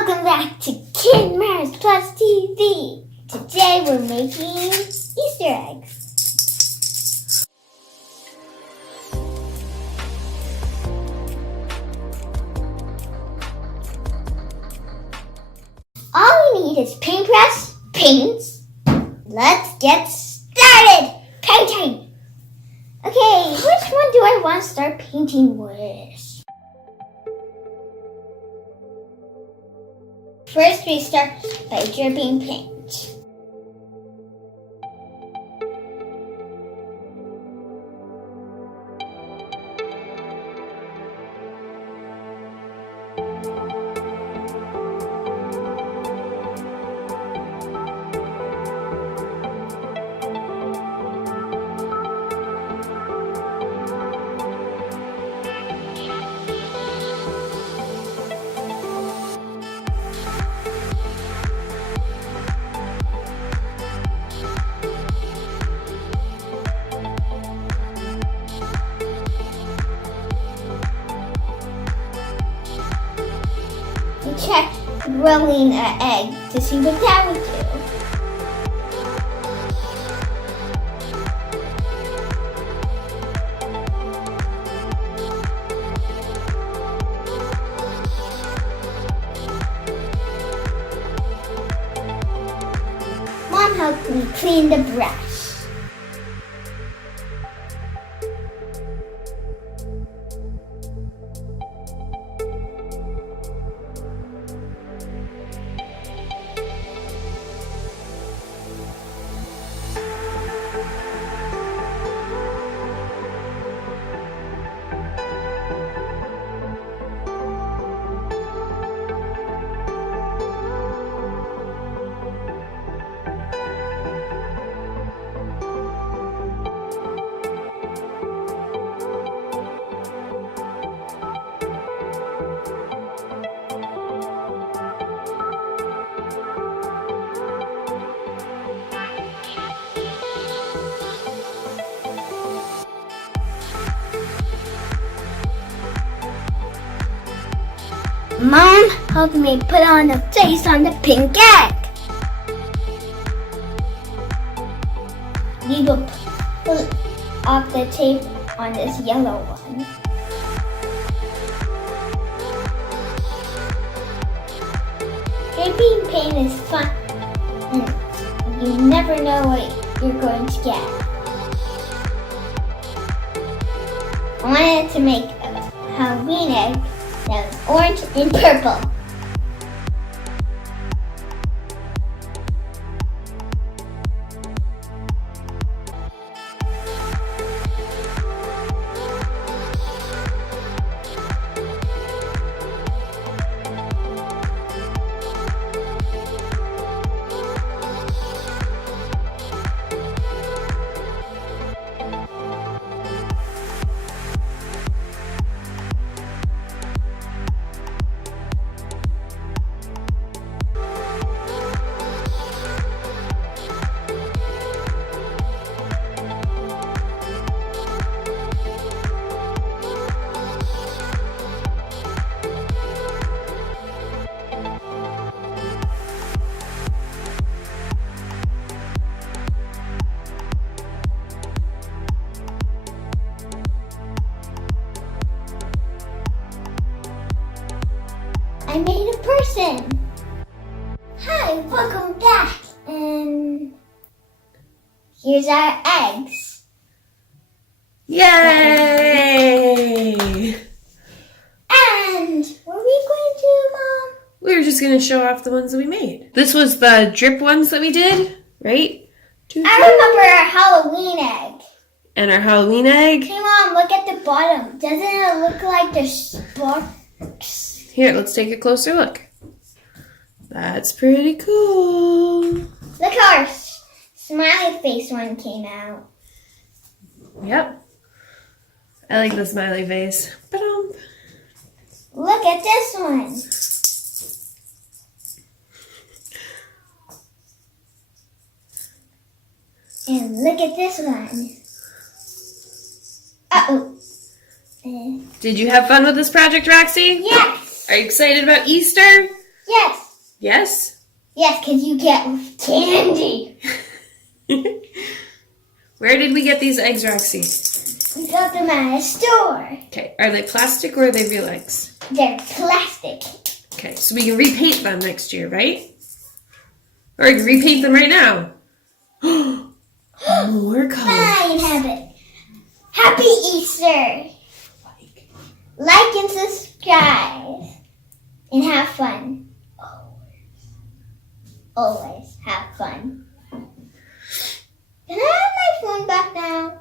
Welcome back to KidMatters+TV. Today we're making Easter eggs. All we need is paintbrush, paints. Let's get started painting. Okay, which one do I want to start painting with? First, we start by dripping paint. Check rolling an egg to see what that would do. Mom helped me clean the brush. Mom helped me put on a face on the pink egg. We will pull off the tape on this yellow one. Dripping paint is fun, and you never know what you're going to get. I wanted to make a Halloween egg that was orange and purple. I made a person. Hi, welcome back. And here's our eggs. Yay! And what are we going to do, Mom? We were just going to show off the ones that we made. This was the drip ones that we did, right? I remember our Halloween egg. And our Halloween egg. Hey, Mom, look at the bottom. Doesn't it look like there's sparks? Here, let's take a closer look. That's pretty cool. Look how our smiley face one came out. Yep. I like the smiley face. Ba-dum. Look at this one. And look at this one. Uh-oh. Did you have fun with this project, Roxy? Yes. Are you excited about Easter? Yes. Yes? Yes, because you get candy. Where did we get these eggs, Roxy? We got them at a store. Okay, are they plastic or are they real eggs? They're plastic. Okay, so we can repaint them next year, right? Or we can repaint them right now. More colors. Fine, have it. Happy Easter. Like and subscribe. And have fun. Always have fun. Can I have my phone back now?